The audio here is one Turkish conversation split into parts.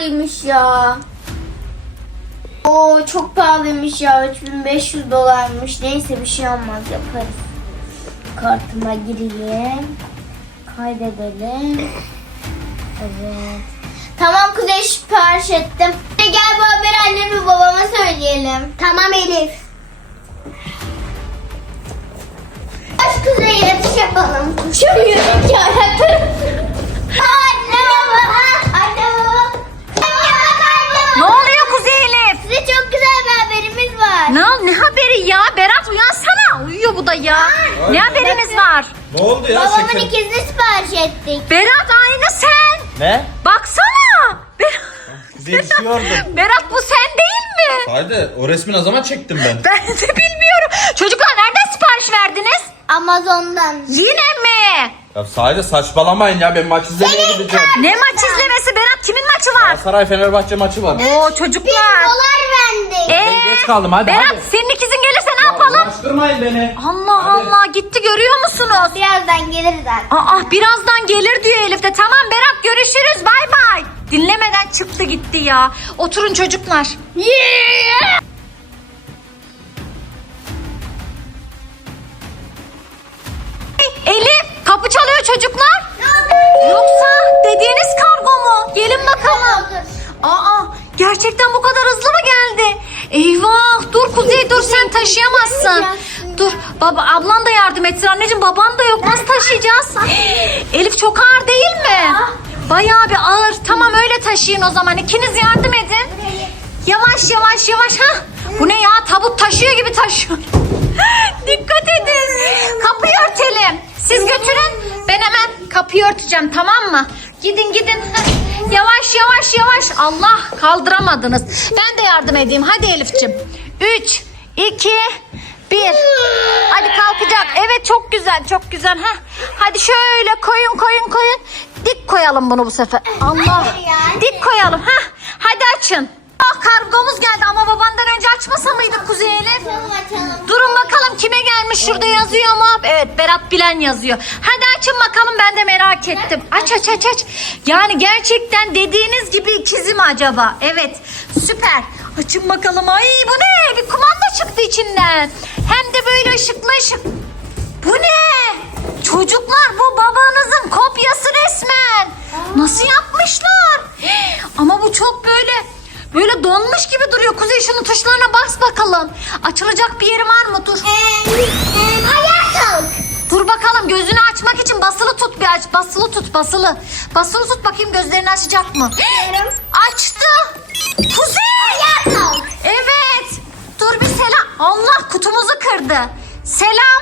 Çok pahalıymış ya. Oo çok pahalıymış ya. 3500 dolarmış. Neyse bir şey olmaz yaparız. Kartıma gireyim. Kaydedelim. Evet. Tamam Kuzey sipariş ettim. Gel bu haberi annem ve babama söyleyelim. Tamam Elif. Aç Kuzey yatış yapalım. Koşamıyorum ya. Uyuyor bu da ya. Ay, Ne haberimiz var? Ne oldu ya Babamın şeker? ikizini sipariş ettik. Berat aynı sen. Ne? Baksana. Ber- Değişiyordum. Berat bu sen değil mi? Haydi o resmi ne zaman çektim ben? Ben de bilmiyorum. Çocuklar nereden sipariş verdiniz? Amazon'dan. Yine mi? Ya Sahide saçmalamayın ya ben maç izlemeye gideceğim. Ne maç izlemesi Berat? Kimin maçı var? Galatasaray Fenerbahçe maçı var. Oo çocuklar. Dolar verdik. Ee, Ben geç kaldım, hadi, Berat hadi. senin ikizin yapalım? Uğraştırmayın beni. Allah Hadi. Allah gitti görüyor musunuz? Birazdan geliriz artık. Aa birazdan gelir diyor Elif de. Tamam Berat görüşürüz bay bay. Dinlemeden çıktı gitti ya. Oturun çocuklar. Yeah! Elif kapı çalıyor çocuklar. Yoksa dediğiniz kargo mu? Gelin bakalım. Aa gerçekten bu kadar hızlı mı geldi? Eyvah dur Kuzey dur sen taşıyamazsın. Dur baba ablan da yardım etsin anneciğim baban da yok nasıl taşıyacağız? Elif çok ağır değil mi? Bayağı bir ağır tamam öyle taşıyın o zaman ikiniz yardım edin. Yavaş yavaş yavaş ha. Bu ne ya tabut taşıyor gibi taşıyor. Dikkat edin. Kapıyı örtelim. Siz götürün. Ben hemen kapıyı örteceğim tamam mı? Gidin gidin. Yavaş yavaş yavaş. Allah kaldıramadınız. Ben de yardım edeyim. Hadi Elif'ciğim. 3, 2, 1. Hadi kalkacak. Evet çok güzel çok güzel. Heh. Hadi şöyle koyun koyun koyun. Dik koyalım bunu bu sefer. Allah. Dik koyalım. Heh. Hadi açın. Ah kargomuz geldi ama babandan önce açmasa mıydık Kuzey Elif? Açalım açalım. Durun bakalım kime gelmiş şurada yazıyor mu? Evet Berat Bilen yazıyor. Hadi açın bakalım ben de merak ettim. Aç aç aç aç. Yani gerçekten dediğiniz gibi ikizi mi acaba? Evet süper. Açın bakalım. Ay bu ne? Bir kumanda çıktı içinden. Hem de böyle ışıklı ışık. Bu ne? Çocuklar bu babanızın kopyası resmen. Nasıl yapmışlar? Ama bu çok böyle böyle donmuş gibi duruyor. Kuzey şunun tuşlarına bas bakalım. Açılacak bir yeri var mı? Dur. Ayağa kalk. Dur bakalım gözünü açmak için basılı tut bir aç. Basılı tut basılı. Basılı tut bakayım gözlerini açacak mı? Açtı. Kuzey. Kalk. Evet. Dur bir selam. Allah kutumuzu kırdı. Selam.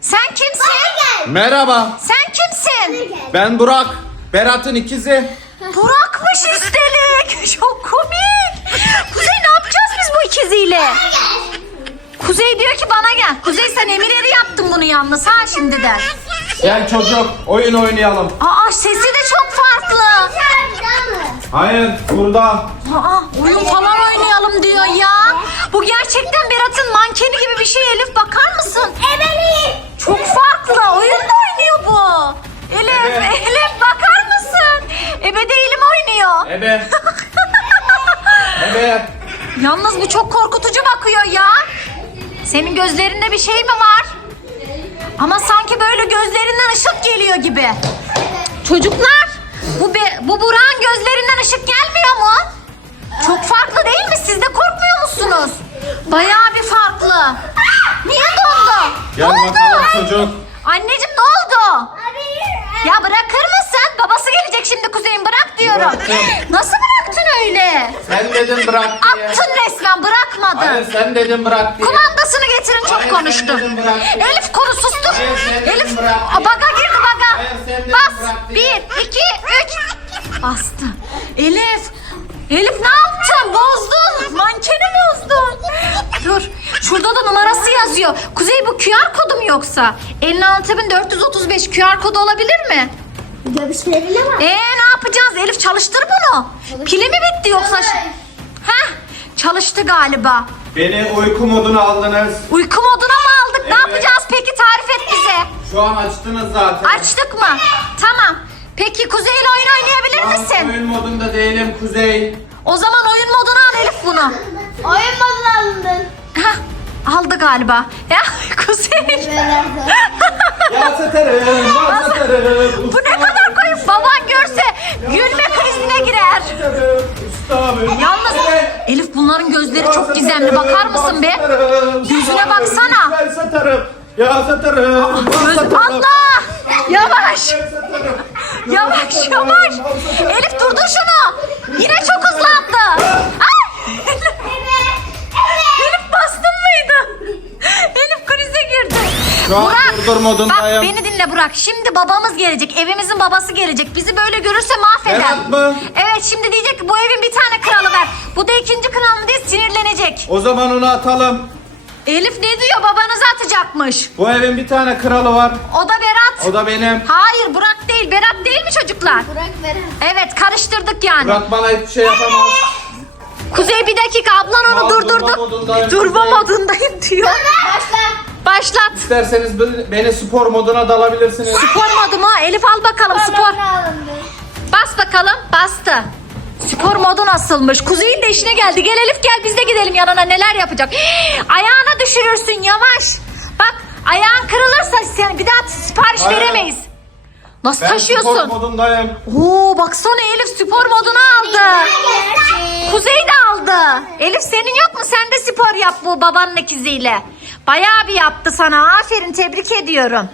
Sen kimsin? Merhaba Sen kimsin? ben Burak. Berat'ın ikizi. Burak'mış üstelik. Çok komik. Kuzey ne yapacağız biz bu ikiziyle? Kuzey diyor ki bana gel. Kuzey sen emirleri yaptın bunu yalnız ha şimdiden. Gel çocuk oyun oynayalım. Aa sesi de çok farklı. Hayır burada. Aa oyun falan oynayalım diyor ya. Bu gerçekten Berat'ın mankeni gibi bir şey Elif bakar mısın? Ebeli. Çok farklı. Oyun da oynuyor bu. Elif, Evet. Elif bakar mısın? Ebe değilim oynuyor. Ebe. Ebe. Yalnız bu çok korkutucu bakıyor ya. Senin gözlerinde bir şey mi var? Ama sanki böyle gözlerinden ışık geliyor gibi. Çocuklar, bu be, bu Burak'ın gözlerinden ışık gelmiyor mu? Çok farklı değil mi? Siz de korkmuyor musunuz? Bayağı bir farklı. Niye dondu? Gel ne oldu? bakalım çocuk. Anneciğim ne oldu? Ya bırakır mısın? Babası gelecek şimdi Kuzey'in bırak diyorum. Bıraktım. Nasıl bıraktın öyle? Sen dedin bırak diye. Attın resmen bırakmadın. Hayır sen dedin bırak diye. Kumandasını getirin çok Hayır, konuştun. sen dedin bırak. Elif konu sustur. Hayır, sen dedin Elif bırak. Baga girdi baga. Hayır, sen dedin Bas. bırak Bir, diye. iki, üç. Bastı. Elif. Elif ne yaptın? Bozdun. Mankeni bozdun. Dur. Şurada da numarası yazıyor. Kuzey bu QR kodu mu yoksa? 56435 QR kodu olabilir mi? Göbüşlerin ama. Ee ne yapacağız? Elif çalıştır bunu. Pili mi bitti yoksa? Heh. Çalıştı galiba. Beni uyku moduna aldınız. Uyku moduna mı aldık? Ne Evet. yapacağız peki? Tarif et bize. Şu an açtınız zaten. Açtık mı? Tamam. Peki Kuzey ile oyun oynayabilir misin? Oyun modunda değilim Kuzey. O zaman oyun modunu al Elif bunu. Oyun modunu alındın. Hah, aldı galiba. Ya Kuzey. Ya satarım, ya satarım. Bu ne kadar koyup baban görse gülme krizine girer. Yalnız Elif bunların gözleri çok gizemli. Bakar mısın be? Yüzüne baksana. Ben satarım. Ya satarım. Göz satarım. Allah! Yavaş! Yavaş yavaş! Elif durdur şunu! Yine çok hızlı attı. Ay! Elif bastın mıydı? Elif krize girdi. Şu an durdur modundayım. Bak beni dinle Burak. Şimdi babamız gelecek. Evimizin babası gelecek. Bizi böyle görürse mahveder. Berat mı? Evet şimdi diyecek ki bu evin bir tane kralı ver. Bu da ikinci kralı diye sinirlenecek. O zaman onu atalım. Elif ne diyor? Babanızı atacakmış. Bu evin bir tane kralı var. O da Berat. O da benim. Hayır Burak değil. Berat değil mi çocuklar? Bırak verin. Evet karıştırdık yani. Murat bana hiçbir şey yapamaz. Kuzey bir dakika ablan onu durdurdu. durma modundayım. Durma Kuzey. modundayım diyor. Başla. Başlat. İsterseniz beni- beni spor moduna dalabilirsiniz. Spor modu mu? Elif al bakalım spor. Alındı. Bas bakalım. Bastı. Spor modu nasılmış? Kuzey'in de işine geldi. Gel Elif gel biz de gidelim yanına neler yapacak. Ayağına düşürürsün yavaş. Bak ayağın kırılırsa sen bir daha sipariş Hayır. veremeyiz. Nasıl Ben spor taşıyorsun? modundayım. Oo baksana Elif spor modunu aldı. Kuzey de aldı. Elif senin yok mu? Sen de spor yap bu babanın ikiziyle. Bayağı bir yaptı sana. Aferin tebrik ediyorum.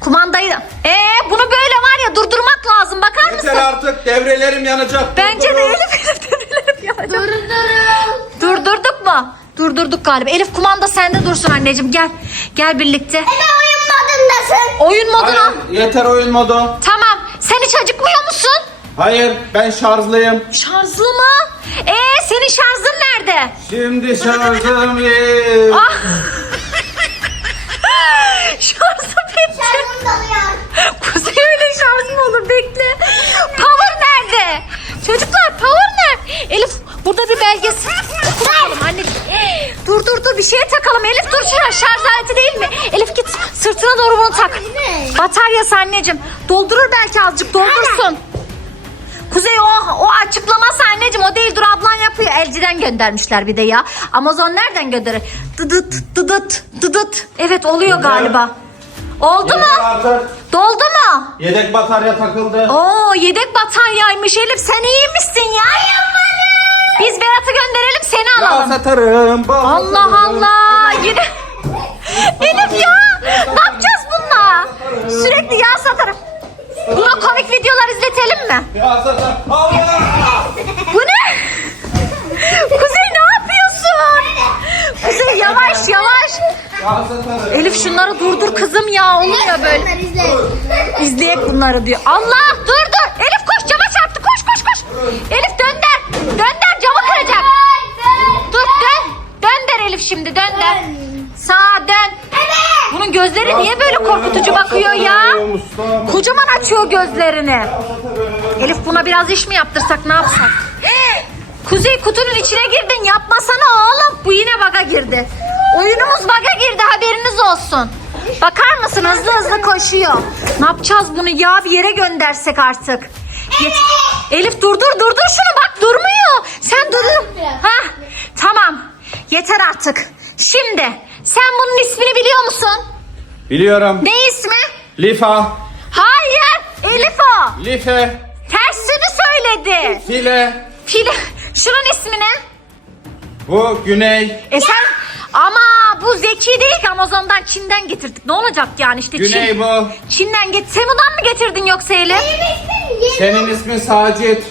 Kumandayı... Ee bunu böyle var ya durdurmak lazım. Bakar Yeter mısın? artık devrelerim yanacak. Bence de Durdurun. Elif Elif devrelerim yanacak. Durdurun. Durdurduk mu? Durdurduk galiba. Elif kumanda sende dursun anneciğim. Gel. Gel birlikte. Ebe oyun modundasın. Oyun moduna. Hayır, yeter oyun modu. Tamam. Sen hiç acıkmıyor musun? Hayır ben şarjlıyım. Şarjlı mı? Ee senin şarjın nerede? Şimdi şarjım. Ah. Şarjı bitti. Şarjım doluyor. Kuzey öyle şarj mı olur bekle. Power nerede? Çocuklar power nerede? Elif burada bir belgesi. Takalım anne. Dur dur dur bir şeye takalım. Elif dur şuraya şarj aleti değil mi? Elif git sırtına doğru bunu tak. Bataryası anneciğim. Doldurur belki azıcık doldursun. Kuzey o, o açıklaması anneciğim o değil dur ablan yapıyor. Elciden göndermişler bir de ya. Amazon nereden gönderir? Dıdıt dıdıt dıdıt. Evet oluyor Güzel. galiba. Oldu Yeter mu? artık. Doldu mu? Yedek batarya takıldı. Oo yedek bataryaymış Elif sen iyi misin ya? Biz Berat'ı gönderelim seni Ya alalım. satarım. bal Allah satarım. Allah yine. Elif ya ne yapacağız bununla? Sürekli yağ satarım. Buna komik videolar izletelim mi? Ya satarım. Allah! Bu ne? Kuzey ne yapıyorsun? Kuzey yavaş yavaş. Ya satarım. Elif şunları durdur kızım ya olmuyor böyle. Bunları izle. İzleyek bunları diyor. Allah dur dur. Elif koş cama çarptı koş koş koş. Elif dönder. Dönder camı kıracak. Dur dön. Dönder Elif şimdi dönder. Sağa dön. Bunun gözleri niye böyle korkutucu bakıyor ya? Kocaman açıyor gözlerini. Elif buna biraz iş mi yaptırsak ne yapsak? Kuzey kutunun içine girdin yapmasana oğlum. Bu yine baga girdi. Oyunumuz baga girdi haberiniz olsun. Bakar mısın hızlı hızlı koşuyor. Ne yapacağız bunu ya bir yere göndersek artık. Yet- Elif durdur durdur şunu bak durmuyor. Sen dur. Ha tamam yeter artık. Şimdi sen bunun ismini biliyor musun? Biliyorum. Ne ismi? Lifa. Elif o. Life. Tersini söyledi. File. Fili. Şunun ismi ne? Bu güney. E sen ama bu zeki değil ki Amazon'dan Çin'den getirdik. Ne olacak yani işte Güney Çin. bu. Çin'den get. Temu'dan mı getirdin yoksa Elif? Senin ismin Sacit.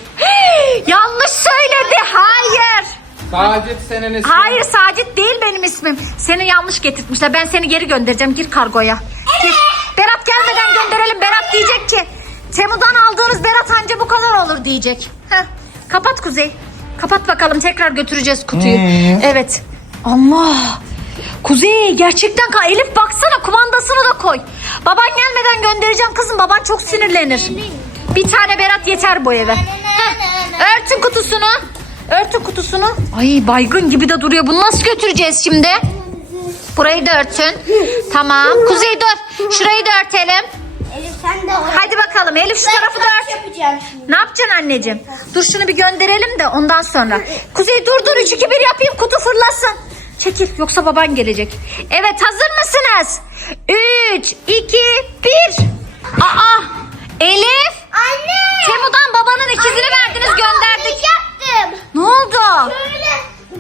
Yanlış söyledi. Hayır. Sacit senin ismin. Hayır Sacit değil benim ismim. Seni yanlış getirtmişler. Ben seni geri göndereceğim. Gir kargoya. Gir. Berat gelmeden gönderelim. Berat diyecek ki Temu'dan aldığınız Berat anca bu kadar olur diyecek. Heh. Kapat Kuzey. Kapat bakalım tekrar götüreceğiz kutuyu. Evet. Allah. Kuzey gerçekten ka- Elif baksana kumandasını da koy. Baban gelmeden göndereceğim kızım. Baban çok sinirlenir. Bir tane Berat yeter bu eve. Heh. Örtün kutusunu. Örtün kutusunu. Ay baygın gibi de duruyor. Bunu nasıl götüreceğiz şimdi? Burayı da örtün. Tamam. Kuzey dur. Şurayı da örtelim. Elif sen de Hadi bakalım. Elif şu tarafı Ben dört. yapacağım şimdi. Ne yapacaksın anneciğim? Dur şunu bir gönderelim de ondan sonra. Kuzey dur dur 3 2 1 yapayım kutu fırlasın. Çekil yoksa baban gelecek. Evet hazır mısınız? 3 2 1. Aa! Elif! Anne. Temu'dan babanın ikizini verdiniz gönderdik. Yaptım. Ne oldu? Şöyle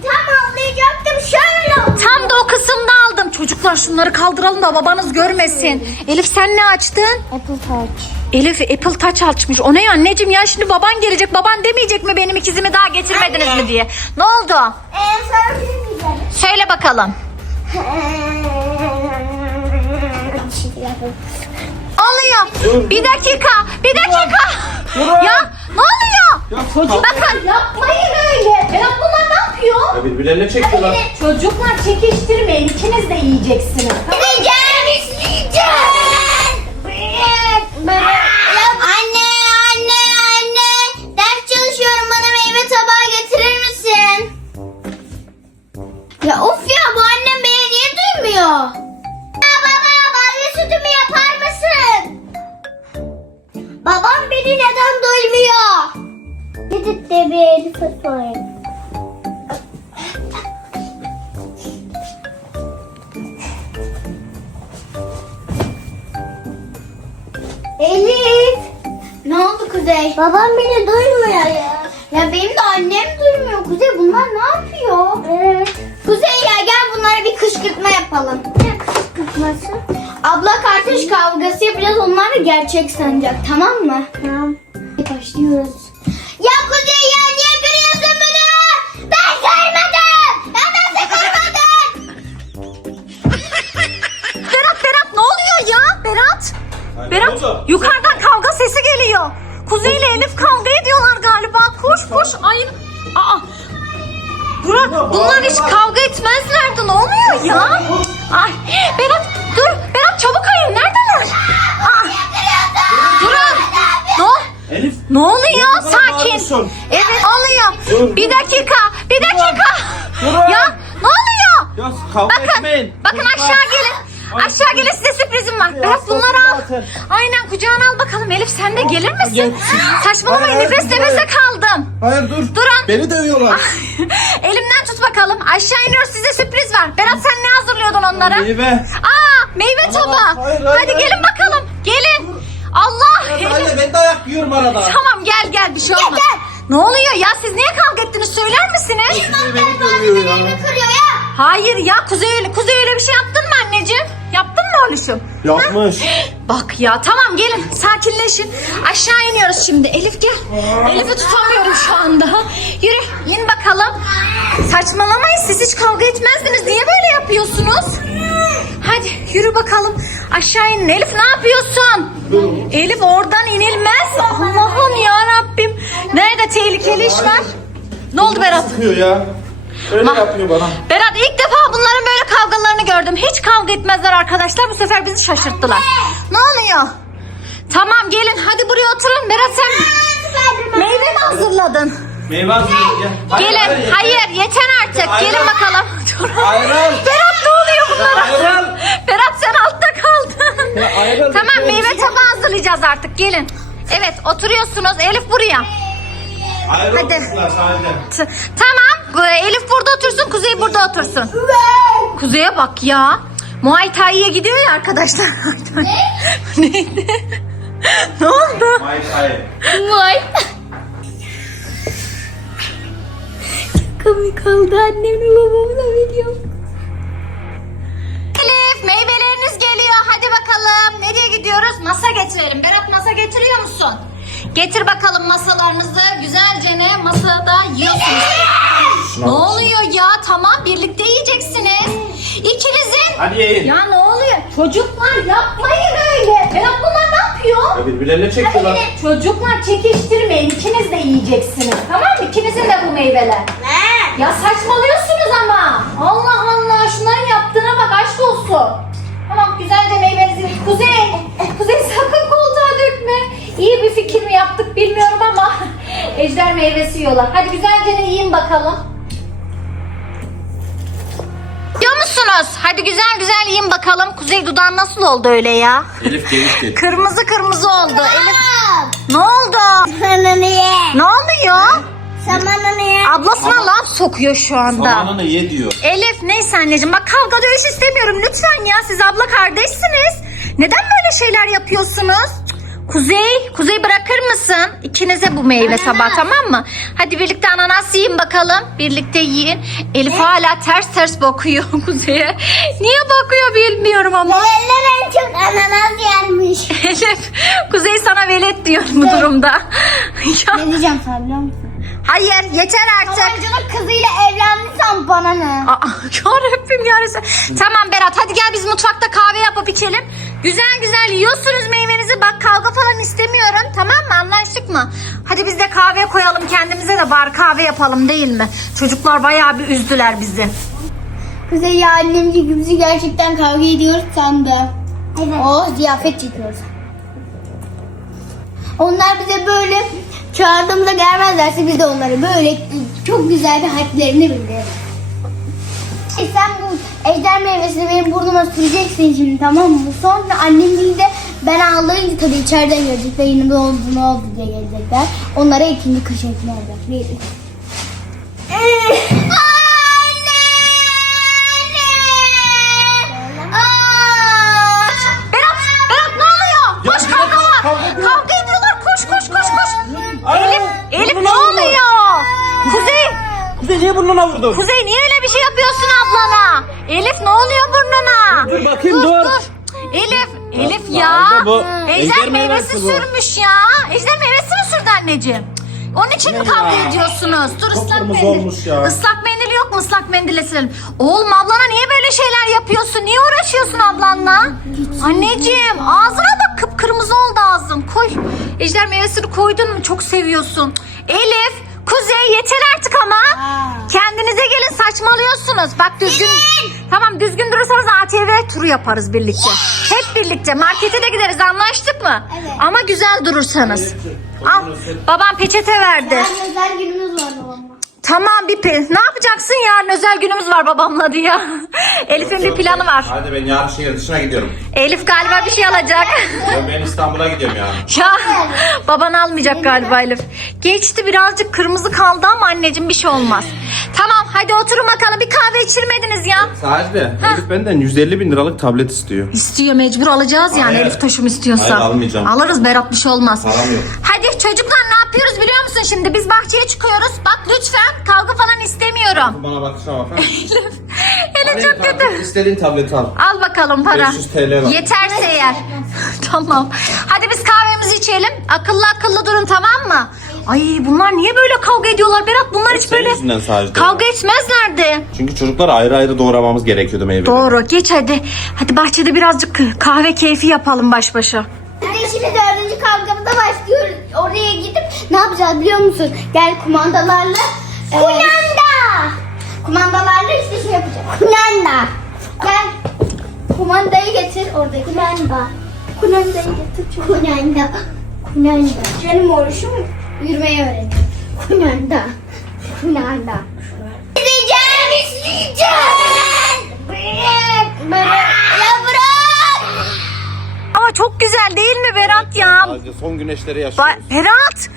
tam avlayacaktım şöyle. oldu. Tam da o kısımda aldım. Çocuklar şunları kaldıralım da babanız görmesin. Elif sen ne açtın? Apple Touch. Elif Apple Touch açmış. O ne ya anneciğim ya şimdi baban gelecek. Baban demeyecek mi benim ikizimi daha getirmediniz Anne. mi diye. Ne oldu? Ee, sana bir şey. Söyle bakalım. Şey. Oluyor. Bir dakika. Bir dakika. Ya ne oluyor? Ya çocuk. Bakın. Yapmayın öyle. Berat bunlar ne yapıyor? Ya birbirlerine çekiyorlar. Çocuklar çekiştirmeyin. İkiniz de yiyeceksiniz. Yiyeceğim, isteyeceğim. Anne, anne, anne. Ders çalışıyorum. Bana meyve tabağı getirir misin? Ya of ya bu annem beni niye duymuyor? Ya baba bana sütümü yapar? Babam beni neden duymuyor? Gidip de bir elif atayım. Elif. Ne oldu Kuzey? Babam beni duymuyor ya. Ya benim de annem duymuyor. Kuzey bunlar ne yapıyor? Evet. Kuzey ya gel bunlara bir kışkırtma yapalım. Ne kışkırtması? Abla kardeş kavgası yapacağız. Onlar da gerçek sanacak. Tamam mı? Tamam. Başlıyoruz. Ya Kuzey ya niye kırıyorsun bunu? Ben kırmadım. Ya nasıl kırmadın? Berat Berat ne oluyor ya? Berat. Berat yukarıdan kavga sesi geliyor. Kuzey ile Elif kavga ediyorlar galiba. Koş koş. Ay. Aa. Burak bunlar hiç kavga etmezlerdi. Ne oluyor ya? Ay Ne oluyor? kadar Sakin. bağırıyorsun? Evet oluyor. Dur. Bir dakika. Bir dakika. Durun. Ya ne oluyor? Ya kavga Bakın, etmeyin. bakın Çocuklar. aşağı gelin. Aşağı gelin size sürprizim var. Ya, Berat bunları al. zaten. Aynen kucağına al bakalım. Elif sen de gelir misin? Gel. Saçmalamayın nefes nefese kaldım. Hayır dur. Durun. Beni dövüyorlar. Elimden tut bakalım. Aşağı iniyoruz size sürpriz var. Berat sen ne hazırlıyordun onlara? Meyve. Aa meyve tabağı. hayır, hayır, Hadi hayır. gelin bakalım. Allah. Anne ben dayak yiyorum arada. Tamam gel gel bir şey olmaz. Ne oluyor ya siz niye kavga ettiniz söyler misiniz? Beni dövüyor ya. Kırıyor ya. Hayır ya Kuzey öyle, Kuzey öyle bir şey yaptın mı anneciğim? Yaptın mı oğluşum? Yapmış. Bak ya tamam gelin sakinleşin. Aşağı iniyoruz şimdi. Elif gel. Elif'i tutamıyorum şu anda. Yürü in bakalım. Saçmalamayın siz hiç kavga etmezdiniz. Niye böyle yapıyorsunuz? Hadi yürü bakalım. Aşağı inin. Elif ne yapıyorsun? Elif oradan inilmez. Allah'ım ya Rabbim. Nerede tehlikeli iş var? Ne oldu Berat? Yapıyor ya. Öyle Ma- yapıyor bana. Berat ilk defa bunların böyle kavgalarını gördüm. Hiç kavga etmezler arkadaşlar. Bu sefer bizi şaşırttılar. Ne oluyor? Tamam gelin hadi buraya oturun. Berat sen meyve mi hazırladın? Meyve hazırlayın gel. Hayır, Gelin. Hayır yeter artık. Gelin bakalım. Dur. Ayrıl. Berat ne oluyor bunlara? Ayrıl. Berat sen altta kaldın. Ya ayrıl. Tamam meyve tabağı hazırlayacağız artık. Gelin. Evet oturuyorsunuz. Elif buraya. Ayrıl Hadi. kızlar. T- tamam. Elif burada otursun. Kuzey burada otursun. Kuzey'e bak ya. Muay Thai'ye gidiyor ya arkadaşlar. Neydi? ne oldu? Hayır hayır. Muay Komik oldu annemle babamla video. Elif meyveleriniz geliyor. Hadi bakalım. Nereye gidiyoruz? Masa getirelim. Berat masa getiriyor musun? Getir bakalım masalarınızı. Güzelce ne masada yiyorsunuz. ne oluyor ya? Tamam birlikte yiyeceksiniz. İkinizin. Hadi yiyin. Ya ne oluyor? Çocuklar yapmayın öyle. Berat bunlar ne yapıyor? Ya birbirlerine çekiyorlar. Çocuklar çekiştirmeyin. İkiniz de yiyeceksiniz. Tamam mı? İkinizin de bu meyveler. Ne? Ya saçmalıyorsunuz ama. Allah Allah şunların yaptığına bak aşk olsun. Tamam güzelce meyvenizi... Kuzey! Kuzey sakın koltuğa dökme. İyi bir fikir mi yaptık bilmiyorum ama ejder meyvesi yiyorlar. Hadi güzelce de yiyin bakalım. Yiyor musunuz? Hadi güzel güzel yiyin bakalım. Kuzey dudağın nasıl oldu öyle ya? Elif geniş geliş. Kırmızı kırmızı oldu. Elif ne oldu? ne oluyor? Ablasına laf sokuyor şu anda. Zamanını ye diyor. Elif neyse anneciğim bak kavga dövüş istemiyorum lütfen ya siz abla kardeşsiniz. Neden böyle şeyler yapıyorsunuz? Kuzey, Kuzey bırakır mısın? İkinize bu meyve sabah tamam mı? Hadi birlikte ananas yiyin bakalım. Birlikte yiyin. Elif hala ters ters bakıyor Kuzey'e. Niye bakıyor bilmiyorum ama. Eller en çok ananas yermiş. Elif, Kuzey sana velet diyor bu durumda. Ya, Ne diyeceğim sana biliyor musun? hayır yeter artık. Amcanın kızıyla evlendiysen bana ne? Aa, yarabbim yarısı. Tamam Berat hadi gel biz mutfakta kahve yapıp içelim. Güzel güzel yiyorsunuz meyvenizi. Bak kavga falan istemiyorum tamam mı anlaştık mı? Hadi biz de kahve koyalım kendimize de bari kahve yapalım değil mi? Çocuklar bayağı bir üzdüler bizi. Kuzey ya annemci bizi gerçekten kavga ediyoruz sandı. Evet. Oh ziyafet çekiyoruz. Onlar bize böyle çağırdığımızda gelmezlerse biz de onlara böyle çok güzel bir hadlerini bildiririz. E sen bu ejder meyvesini benim burnuma süreceksin şimdi tamam mı? Sonra annem değil de ben ağlayınca tabii içeriden gelecekler. Yine ne oldu ne oldu diye gelecekler. Onlara ikinci kışkırtma olacak. Bir, Kuzey niye burnuna vurdun? Kuzey niye öyle bir şey yapıyorsun ablana? Elif ne oluyor burnuna? Dur bakayım, dur. Elif, Elif Ya, bu Ejder meyvesi bu. sürmüş ya. Ejder meyvesi mi sürdü anneciğim? Onun için mi kavga ediyorsunuz? Dur ıslak Kıpkırmızı mendil. olmuş ya. Islak mendil yok mu? Islak mendille silelim. Oğlum ablana niye böyle şeyler yapıyorsun? Niye uğraşıyorsun ablanla? Anneciğim ağzına bak kıpkırmızı oldu ağzın. Koy. Ejder meyvesini koydun mu? Çok seviyorsun. Elif, Kuzey yeter artık ama. Aa. Kendinize gelin saçmalıyorsunuz. Bak düzgün. Tamam düzgün durursanız ATV turu yaparız birlikte. Hep birlikte markete de gideriz anlaştık mı? Evet. Ama güzel durursanız. Evet. Al babam peçete verdi. Yarın özel günümüz var babamla. Tamam bir pe ne yapacaksın yarın özel günümüz var babamla diye. Elif'in bir planı var. Hadi ben yarın şehir dışına gidiyorum. Elif galiba bir şey alacak. Ya ben İstanbul'a gidiyorum ya. ya baban almayacak galiba Elif. Geçti birazcık kırmızı kaldı ama anneciğim bir şey olmaz. Tamam hadi oturun bakalım bir kahve içirmediniz ya. Sadece Elif benden 150 bin liralık tablet istiyor. İstiyor mecbur alacağız yani Hayır. Elif taşım istiyorsa. Hayır, almayacağım. Alırız Berat bir şey olmaz. Param yok. Hadi çocuklar ne yapıyoruz biliyor musun şimdi? Biz bahçeye çıkıyoruz. Bak lütfen kavga falan istemiyorum. Bana bakışa bak. ha. Elif çok kötü. İstediğin tableti al. Al bakalım para. 500 TL var. Yeterse eğer. tamam. Hadi biz kahvemizi içelim. Akıllı akıllı durun tamam mı? Ay bunlar niye böyle kavga ediyorlar Berat? Bunlar hiç Senin böyle yüzünden sadece. kavga etmezlerdi. Çünkü çocuklar ayrı ayrı doğramamız gerekiyordu meyveleri. Doğru geç hadi. Hadi bahçede birazcık kahve keyfi yapalım baş başa. Biz şimdi dördüncü kavgamıza başlıyoruz. Oraya gidip ne yapacağız biliyor musun? Gel kumandalarla. Kumanda! kumandalarla işte şey yapacağız. Kumanda! Gel. Kumandayı getir orada. Kumanda. Kumandayı getir. Kumanda. Kumanda. Canım oruçum yürümeyi öğret. Kumanda. Kumanda. İzleyeceğim, izleyeceğim. Bırak, bırak. Ya bırak. Ama çok güzel değil mi Berat ya? Sadece son güneşleri Ba- yaşıyoruz. Berat! Berat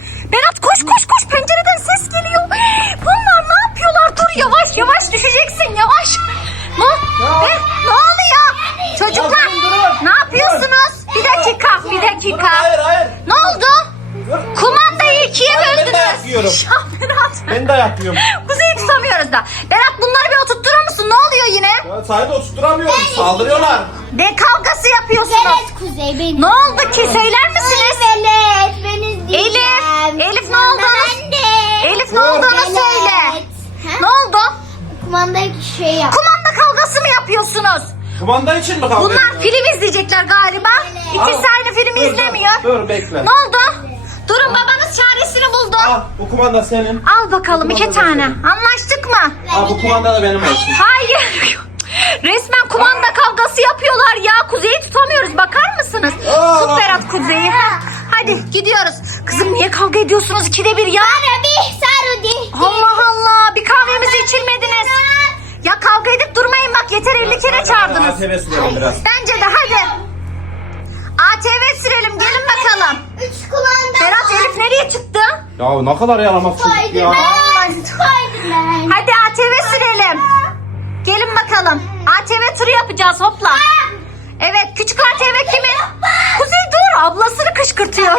sahibi oturtturamıyorum. Saldırıyorlar. Ne kavgası yapıyorsunuz? Evet Kuzey benim. Ne oldu ki? Söyler misiniz? Evet ben izleyeceğim. Elif, Elif ne olduğunu, Ben de. Elif ne olduğunu Evet. söyle. Ha? Ne oldu? Kumandayı şey yap. Kumanda kavgası mı yapıyorsunuz? Kumanda için mi kavga Bunlar film izleyecekler galiba. İkisi Al. aynı filmi Dur, dur, izlemiyor. Dur bekle. Ne oldu? Durun babanız çaresini buldu. Al bu kumanda senin. Al bakalım Bu iki kumanda tane. senin. Anlaştık mı? Al bu kumanda da benim olsun. Hayır. Resmen kumanda kavgası yapıyorlar ya. Kuzeyi tutamıyoruz. Bakar mısınız? Aa. Tut Berat kuzeyi. Hadi gidiyoruz. Kızım niye kavga ediyorsunuz ikide bir ya? Arabi sarudi. Allah Allah bir kahvemizi içirmediniz. Ya kavga edip durmayın bak yeter 50 kere çağırdınız. ATV sürelim biraz. Bence de hadi. ATV sürelim gelin bakalım. Üç kumanda. Berat Elif nereye çıktı? Ya ne kadar yaramaz çocuk ya. Spiderman. Spiderman. Bakalım. ATV turu yapacağız hopla. Evet küçük ATV kimin? Kuzey dur ablasını kışkırtıyor.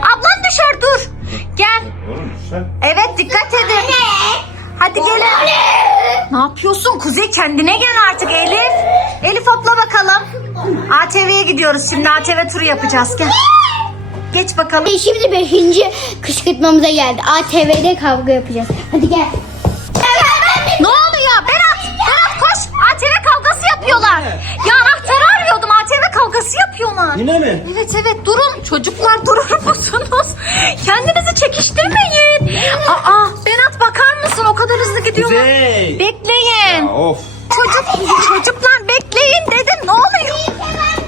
Ablan düşer dur. Gel. Oğlum sen. Evet dikkat edin. Hadi gelin. Ne yapıyorsun Kuzey kendine gel artık Elif. Elif hopla bakalım. ATV'ye gidiyoruz şimdi ATV turu yapacağız gel. Geç bakalım. Şimdi beşinci kışkırtmamıza geldi. ATV'de kavga yapacağız. Hadi gel. Yapıyorlar. Yine mi? Evet evet durun. Çocuklar durur musunuz? Kendinizi çekiştirmeyin. Aa Berat bakar mısın? O kadar hızlı gidiyorlar. Kuzey. Bekleyin. Ya, of. Çocuk, çocuklar bekleyin dedim. Ne oluyor?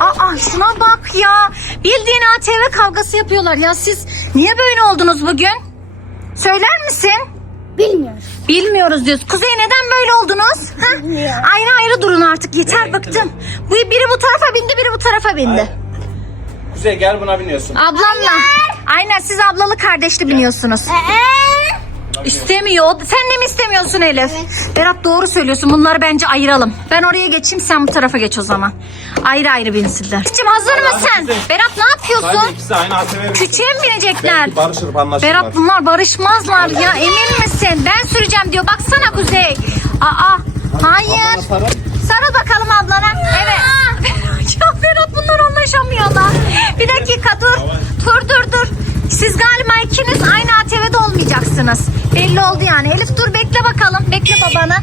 Aa şuna bak ya. Bildiğin ATV kavgası yapıyorlar. Ya siz niye böyle oldunuz bugün? Söyler misin? Bilmiyorum. Bilmiyoruz diyoruz. Kuzey neden böyle oldunuz? Ha? Bilmiyorum. Ayrı ayrı durun artık yeter bıktım. Bu biri bu tarafa bindi biri bu tarafa bindi. Ay. Kuzey gel buna biniyorsun. Ablamla. Aynen siz ablalı kardeşli biniyorsunuz. İstemiyor. Sen de mi istemiyorsun Elif? Berat doğru söylüyorsun. Bunları bence ayıralım. Ben oraya geçeyim sen bu tarafa geç o zaman. Ayrı ayrı binsinler. Kızım hazır mısın? Berat ne Sadece yapıyorsun? ikisi aynı ATV'ye binsin. Küçüğe mi binecekler? Belki barışır anlaşırlar. Berat bunlar barışmazlar ya emin misin? Ben süreceğim diyor. Baksana Kuzey. Aa hayır. Ablana sarıl. Sarıl bakalım ablana. Evet. ya Berat bunlar anlaşamıyorlar. Bir dakika dur. Dur dur dur. Siz galiba ikiniz aynı ATV'de olmayacaksınız. Belli oldu yani. Elif dur bekle bakalım. Bekle babanı.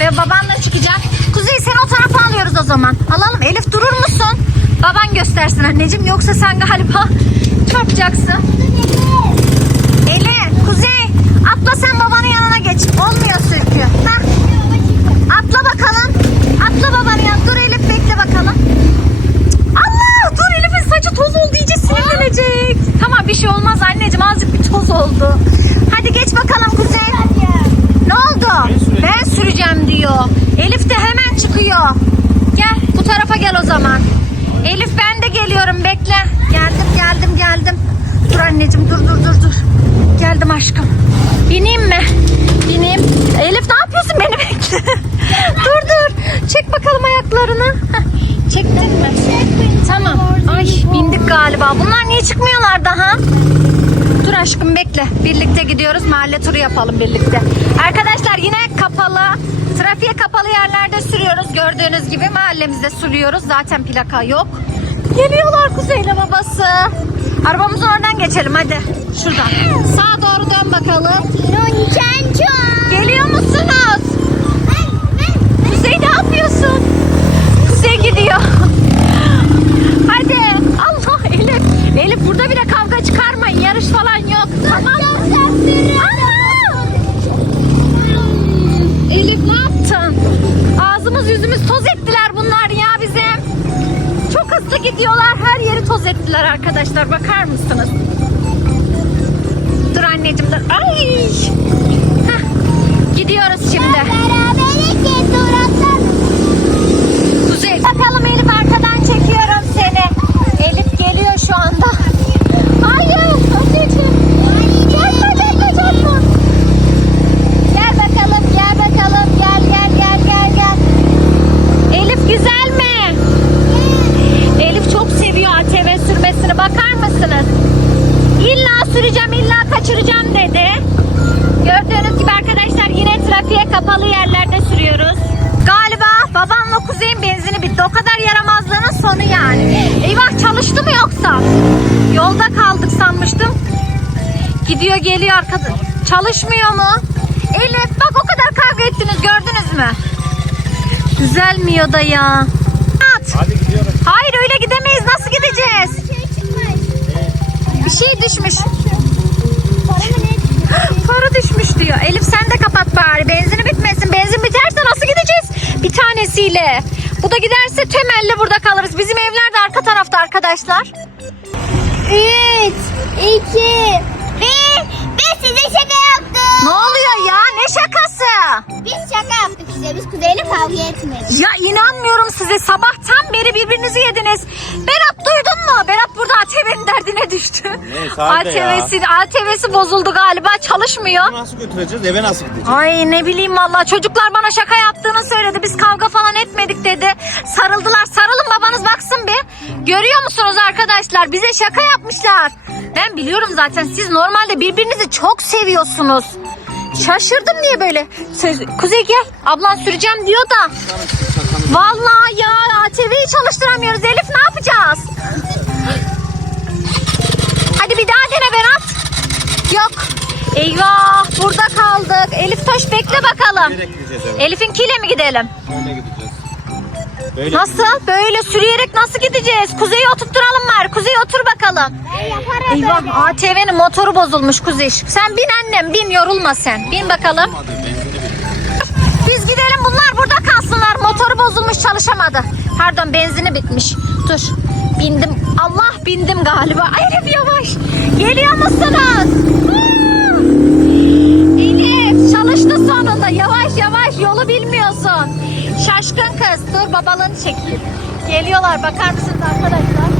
Ve baban da çıkacak. Kuzey seni o tarafa alıyoruz o zaman. Alalım. Elif durur musun? Baban göstersin anneciğim. Yoksa sen galiba çarpacaksın. Elif, Kuzey. Atla sen babanın yanına geç. Olmuyor sürkü. Hah. Atla bakalım. Atla babanın yanına. Dur Elif bekle bakalım. Allah dur Elif'in saçı toz oldu iyice sinirlenecek. Tamam bir şey olmaz anneciğim azıcık bir toz oldu. Hadi geç bakalım Kuzey. Ne oldu? Ben süreceğim. Ben süreceğim diyor. Elif de hemen çıkıyor. Gel bu tarafa gel o zaman. Elif ben de geliyorum bekle. Geldim geldim geldim. Dur anneciğim dur dur dur dur. Geldim aşkım. Bineyim mi? Bineyim. Elif ne yapıyorsun beni bekle. dur dur. Çek bakalım ayaklarını. Heh, Çektin mi? Tamam. Ay bindik galiba. Bunlar niye çıkmıyorlar daha? Dur aşkım bekle. Birlikte gidiyoruz. Mahalle turu yapalım birlikte. Arkadaşlar yine kapalı, trafiğe kapalı yerlerde sürüyoruz. Gördüğünüz gibi mahallemizde sürüyoruz. Zaten plaka yok. Geliyorlar Kuzey'le babası. Arabamızın oradan geçelim hadi. Şuradan. Sağa doğru dön bakalım. Geliyor musunuz? Kuzey ne yapıyorsun? Kuzey gidiyor. Hadi. Elif. Burada bile kavga çıkarmayın. Yarış falan yok. Tamam mı? Elif ne yaptın? Ağzımız yüzümüz toz ettiler bunlar ya bizim. Çok hızlı gidiyorlar. Her yeri toz ettiler arkadaşlar. Bakar mısınız? Dur anneciğim dur. Ay! Heh. Gidiyoruz şimdi. Kuzey. Bakalım Elif arkadan 装的 Çalışmıyor mu? Elif bak o kadar kavga ettiniz gördünüz mü? Düzelmiyor da ya. At. Hadi gidiyoruz. Hayır öyle gidemeyiz. Nasıl gideceğiz? Bir şey düşmüş. Para düşmüş diyor. Elif sen de kapat bari. Benzini bitmesin. Benzin biterse nasıl gideceğiz? Bir tanesiyle. Bu da giderse temelli burada kalırız. Bizim evler de arka tarafta arkadaşlar. 3, 2, 1. Biz size yaptık. Ne oluyor ya? Ne şakası? Biz şaka yaptık size. Biz kuzeyle kavga etmedik. Ya inanmıyorum size. Sabahtan beri birbirinizi yediniz. Berat duydun mu? Berat burada ATV'nin derdine düştü. Neyse, hadi ya. ATV'si, ATV'si bozuldu galiba çalışmıyor. Nasıl götüreceğiz? Eve nasıl gideceğiz? Ay ne bileyim valla çocuklar bana şaka yaptığını söyledi. Biz kavga falan etmedik dedi. Sarıldılar. Sarılın babanız baksın bir. Görüyor musunuz arkadaşlar? Bize şaka yapmışlar. Ben biliyorum zaten siz normalde birbirinizi çok seviyorsunuz. Şaşırdım niye böyle? Söz, Kuzey gel. Ablan süreceğim diyor da. Vallahi ya ATV'yi çalıştıramıyoruz. Elif ne yapacağız? Hadi bir daha dene Berat. Yok. Eyvah burada kaldık. Elif Toş bekle bakalım. Eve? Elif'inkiyle mi gidelim? Böyle gideceğiz. Böyle Nasıl? Böyle sürüyerek nasıl gideceğiz? Kuzey'i oturtturalım var. Kuzey otur bakalım. Eyvah ATV'nin motoru bozulmuş Kuzey. Sen bin annem bin yorulma sen. Bin bakalım. Biz gidelim bunlar burada kalsınlar. Motoru bozulmuş çalışamadı. Pardon benzini bitmiş. Dur. Bindim. Allah bindim galiba. Ay Elif yavaş. Geliyor musunuz? Elif çalıştı sonunda. Yavaş yavaş yolu bilmiyorsun. Şaşkın kız. Dur babalığını çekeyim. Geliyorlar bakar mısınız arkadaşlar?